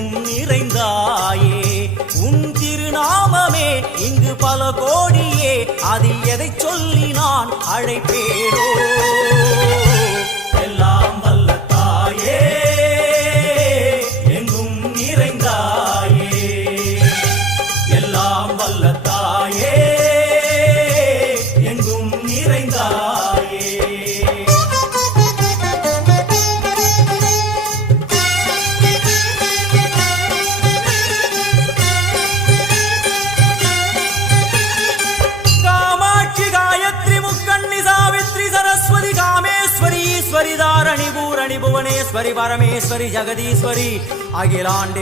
எங்கும் நிறைந்தாயே உன் திருநாமமே இங்கு பல கோடியே அதில் எதை சொல்லி நான் அழைப்பேனோ எல்லாம் வல்ல தாயே எங்கும் நிறைந்தாயே எல்லாம் வல்ல தாயே எங்கும் நிறைந்தாயே ईश्वरी दारणी भूरणी भुवनेश्वरी परमेश्वरी जगदीश्वरी अखिलांडे